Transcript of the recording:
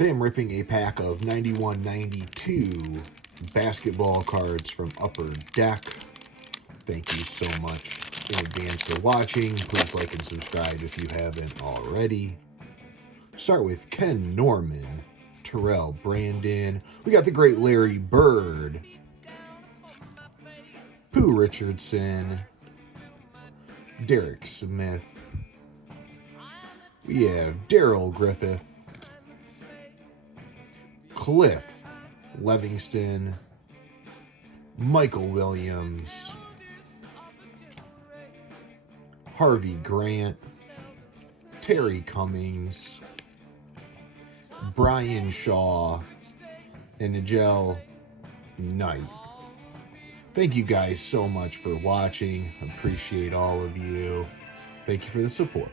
Today I'm ripping a pack of 91-92 basketball cards from Upper Deck. Thank you so much in advance for watching. Please like and subscribe if you haven't already. Start with Ken Norman, Terrell Brandon. We got the great Larry Bird, Pooh Richardson, Derek Smith. We have Daryl Griffith, Cliff Livingston, Michael Williams, Harvey Grant, Terry Cummings, Brian Shaw, and Nigel Knight. Thank you guys so much for watching. Appreciate all of you. Thank you for the support.